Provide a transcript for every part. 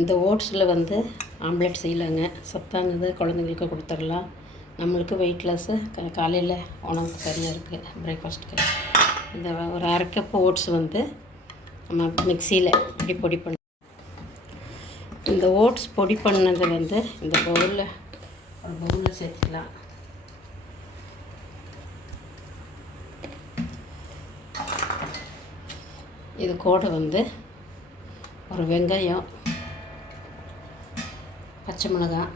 இந்த ஓட்ஸில் வந்து ஆம்லெட் செய்யலாங்க. சத்தானது குழந்தைங்களுக்கு கொடுத்துடலாம். நம்மளுக்கு வெயிட் லாஸு காலையில் உணவுக்கு சரியாக இருக்குது. பிரேக்ஃபாஸ்ட்டுக்கு இந்த ஒரு அரை கப் ஓட்ஸ் வந்து நம்ம மிக்சியில் இப்படி பொடி பண்ண இந்த ஓட்ஸ் பொடி பண்ணது வந்து இந்த ஒரு பவுலில் சேர்த்துக்கலாம். இது கூட வந்து ஒரு வெங்காயம், பச்சை மிளகாய்,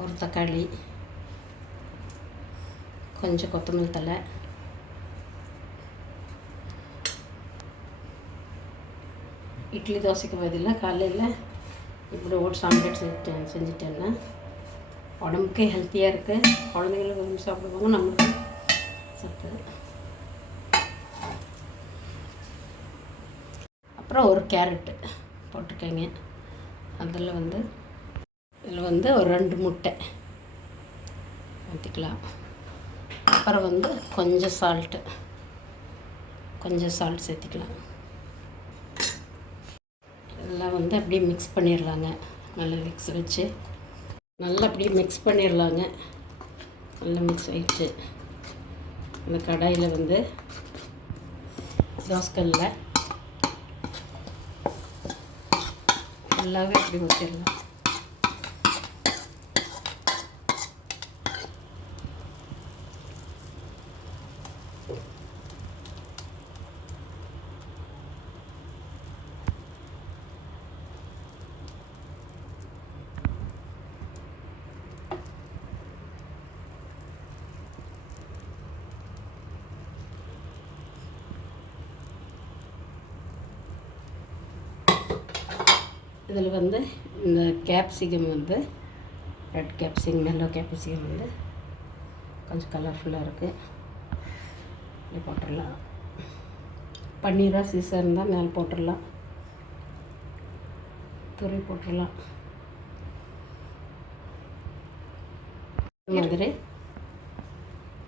ஒரு தக்காளி, கொஞ்சம் கொத்தமல்லி தழை, இட்லி தோசைக்கு பதிலாக காலையில் இப்படி ஓட்ஸ் ஆம்லெட் செஞ்சுட்டேன்னா உடம்புக்கு ஹெல்த்தியாக இருக்குது. குழந்தைங்களுக்கு விரும்பி சாப்பிடுவாங்க, நம்மளுக்கு சத்து. அப்புறம் ஒரு கேரட்டு போட்டிருக்கேங்க. இதில் வந்து ஒரு 2 முட்டை ஊற்றிக்கலாம். அப்புறம் வந்து கொஞ்சம் சால்ட் சேர்த்துக்கலாம். எல்லாம் வந்து அப்படியே மிக்ஸ் பண்ணிடலாங்க. நல்லா மிக்ஸ் வச்சு நல்லா அப்படியே மிக்ஸ் பண்ணிடலாங்க. நல்லா மிக்ஸ் ஆகிடுச்சு. அந்த கடாயில் வந்து தோசைக்கல்லில் நல்லாவே அப்படி ஊற்றிடலாம். இதில் வந்து இந்த கேப்சிகம் வந்து ரெட் கேப்சிகம், எல்லோ கேப்சிகம் வந்து கொஞ்சம் கலர்ஃபுல்லாக இருக்குது. இப்படி போட்டுடலாம். பன்னீராக சீஸாக இருந்தால் மேலே போட்டுடலாம். துருவி போட்டுடலாம். மாதிரி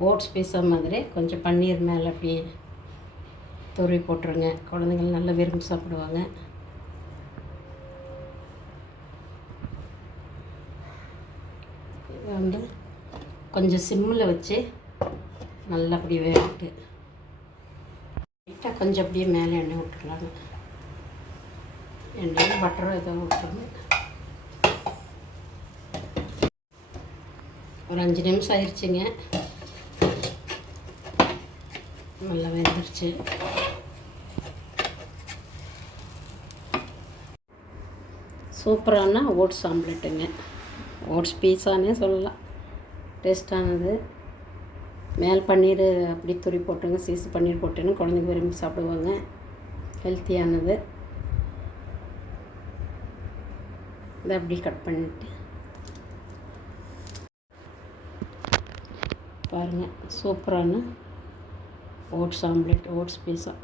ஓட்ஸ் பீஸா மாதிரி கொஞ்சம் பன்னீர் மேலே அப்படியே துருவி போட்டுருங்க. குழந்தைங்கள் நல்லா விரும்பி சாப்பிடுவாங்க. வந்து கொஞ்சம் சிம்மில் வச்சு நல்லா அப்படி வேகிட்டு லைட்டாக கொஞ்சம் அப்படியே மேலே எண்ணெய் விட்டுடலாங்க. எண்ணெயில் பட்டரோ ஏதோ விட்டுருங்க. ஒரு 5 நிமிஷம் ஆயிடுச்சுங்க. நல்லா வெந்துருச்சு. சூப்பரான ஓட்ஸ் ஆம்லெட்டுங்க. ஓட்ஸ் பீஸானே சொல்லலாம். டேஸ்ட்டானது. மேல் பன்னீர் அப்படி துரி போட்டுங்க. சீஸ் பன்னீர் போட்டுன்னு குழந்தைங்க விரும்பி சாப்பிடுவாங்க. ஹெல்த்தியானது. இதை அப்படி கட் பண்ணிவிட்டு பாருங்கள். சூப்பரான ஓட்ஸ் ஆம்லெட், ஓட்ஸ் பீஸா.